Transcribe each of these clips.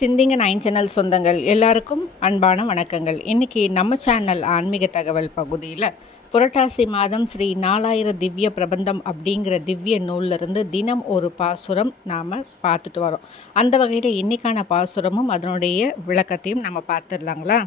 சிந்திங்க nine channel சொந்தங்கள் எல்லாருக்கும் அன்பான வணக்கங்கள். இன்றைக்கி நம்ம சேனல் ஆன்மீக தகவல் பகுதியில் புரட்டாசி மாதம் ஸ்ரீ நாலாயிர திவ்ய பிரபந்தம் அப்படிங்கிற திவ்ய நூல்லிருந்து தினம் ஒரு பாசுரம் நாம் பார்த்துட்டு வரோம். அந்த வகையில் இன்றைக்கான பாசுரமும் அதனுடைய விளக்கத்தையும் நம்ம பார்த்துடலாங்களா?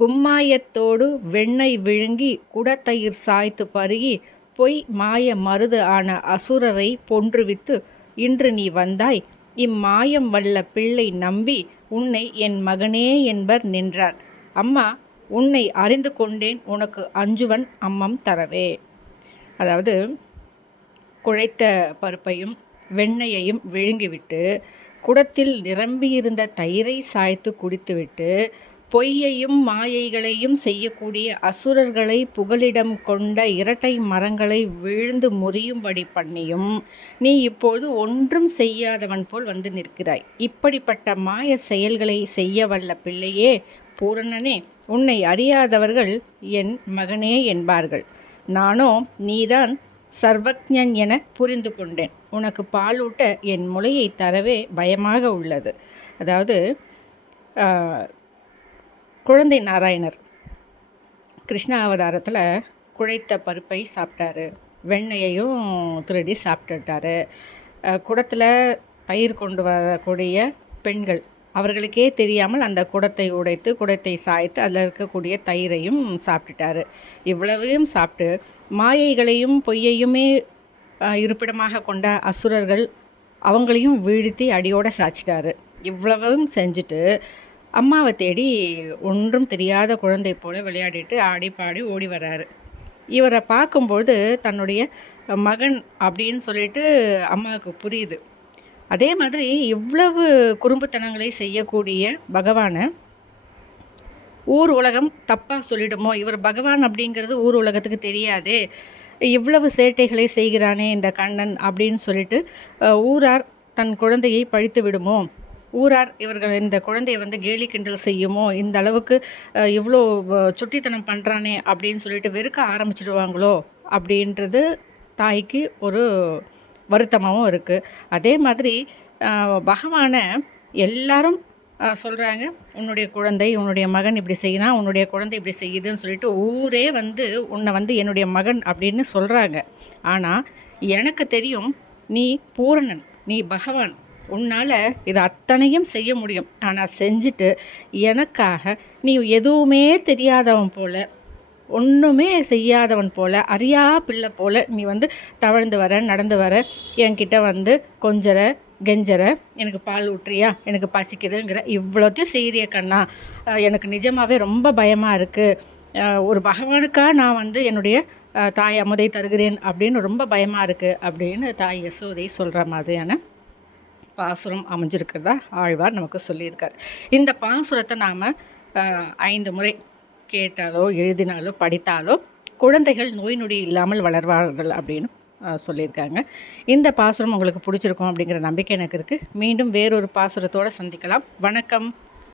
கும்மாயத்தோடு வெண்ணெய் விழுங்கி குடத்தயிர் சாய்த்து பருகி பொய் மாய மருது ஆன அசுரரை பொன்றுவித்து இன்று நீ வந்தாய் இம்மாயம் வல்ல பிள்ளை நம்பி உன்னை என் மகனே என்பர் நின்றார். அம்மா உன்னை அறிந்து கொண்டேன் உனக்கு அஞ்சுவன் அம்மம் தரவே. அதாவது குழைத்த பருப்பையும் வெண்ணையையும் விழுங்கிவிட்டு குடத்தில் நிரம்பியிருந்த தயிரை சாய்த்து குடித்துவிட்டு பொய்யையும் மாயைகளையும் செய்யக்கூடிய அசுரர்களை புகலிடம் கொண்ட இரட்டை மரங்களை விழுந்து முறியும்படி பண்ணியும் நீ இப்போது ஒன்றும் செய்யாதவன் போல் வந்து நிற்கிறாய். இப்படிப்பட்ட மாய செயல்களை செய்ய வல்ல பிள்ளையே பூரணனே உன்னை அறியாதவர்கள் என் மகனே என்பார்கள். நானோ நீதான் சர்வஜன் என புரிந்து கொண்டேன். உனக்கு பாலூட்ட என் முளையை தரவே பயமாக உள்ளது. அதாவது குழந்தை நாராயணர் கிருஷ்ண அவதாரத்தில் குழைத்த பருப்பை சாப்பிட்டாரு. வெண்ணெயையும் திருடி சாப்பிட்டுட்டாரு. குடத்தில் தயிர் கொண்டு வரக்கூடிய பெண்கள் அவர்களுக்கே தெரியாமல் அந்த குடத்தை உடைத்து குடத்தை சாய்த்து அதில் இருக்கக்கூடிய தயிரையும் சாப்பிட்டுட்டாரு. இவ்வளவையும் சாப்பிட்டு மாயைகளையும் பொய்யையுமே இருப்பிடமாக கொண்ட அசுரர்கள் அவங்களையும் வீழ்த்தி அடியோடு சாய்ச்சிட்டாரு. இவ்வளவும் செஞ்சுட்டு அம்மாவை தேடி ஒன்றும் தெரியாத குழந்தை போல விளையாடிட்டு ஆடி பாடி ஓடி வர்றாரு. இவரை பார்க்கும்போது தன்னுடைய மகன் அப்படின்னு சொல்லிட்டு அம்மாவுக்கு புரியுது. அதே மாதிரி இவ்வளவு குறும்புத்தனங்களை செய்யக்கூடிய பகவானை ஊர் உலகம் தப்பாக சொல்லிடுமோ? இவர் பகவான் அப்படிங்கிறது ஊர் உலகத்துக்கு தெரியாதே. இவ்வளவு சேட்டைகளை செய்கிறானே இந்த கண்ணன் அப்படின்னு சொல்லிட்டு ஊரார் தன் குழந்தையை பழித்து விடுமோ? ஊரார் இவர்கள் இந்த குழந்தையை வந்து கேலி கிண்டல் செய்யுமோ? இந்த அளவுக்கு இவ்வளோ சுட்டித்தனம் பண்ணுறானே அப்படின்னு சொல்லிட்டு வெறுக்க ஆரம்பிச்சிடுவாங்களோ? அப்படின்றது தாய்க்கு ஒரு வருத்தமாகவும் இருக்குது அதே மாதிரி பகவானை எல்லாரும் சொல்கிறாங்க உன்னுடைய குழந்தை உன்னுடைய மகன் இப்படி செய்யணும் உன்னுடைய குழந்தை இப்படி செய்யுதுன்னு சொல்லிட்டு ஊரே வந்து உன்னை வந்து என்னுடைய மகன் அப்படின்னு சொல்கிறாங்க ஆனால் எனக்கு தெரியும் நீ பூரணன் நீ பகவான். உன்னால் இது அத்தனையும் செய்ய முடியும். ஆனால் செஞ்சுட்டு எனக்காக நீ எதுவுமே தெரியாதவன் போல் ஒன்றுமே செய்யாதவன் போல் அறியா பிள்ளை போல் நீ வந்து தவழ்ந்து வர நடந்து வர என்கிட்ட வந்து கொஞ்சற கெஞ்சற எனக்கு பால் ஊற்றியா எனக்கு பசிக்குதுங்கிற இவ்வளோத்தையும் செய்கிறிய கண்ணா. எனக்கு நிஜமாகவே ரொம்ப பயமாக இருக்குது ஒரு பகவானுக்காக நான் வந்து என்னுடைய தாய் அமுதை தருகிறேன் அப்படின்னு ரொம்ப பயமாக இருக்குது அப்படின்னு தாய் யசோதை சொல்கிற மாதிரியான பாசுரம் அமைஞ்சிருக்கிறதா ஆழ்வார் நமக்கு சொல்லியிருக்கார். இந்த பாசுரத்தை நாம் ஐந்து முறை கேட்டாலோ எழுதினாலோ படித்தாலோ குழந்தைகள் நோய் நொடி இல்லாமல் வளர்வார்கள் அப்படின்னு சொல்லியிருக்காங்க. இந்த பாசுரம் உங்களுக்கு பிடிச்சிருக்கும் அப்படிங்கிற நம்பிக்கை எனக்கு இருக்குது மீண்டும் வேறொரு பாசுரத்தோடு சந்திக்கலாம். வணக்கம்.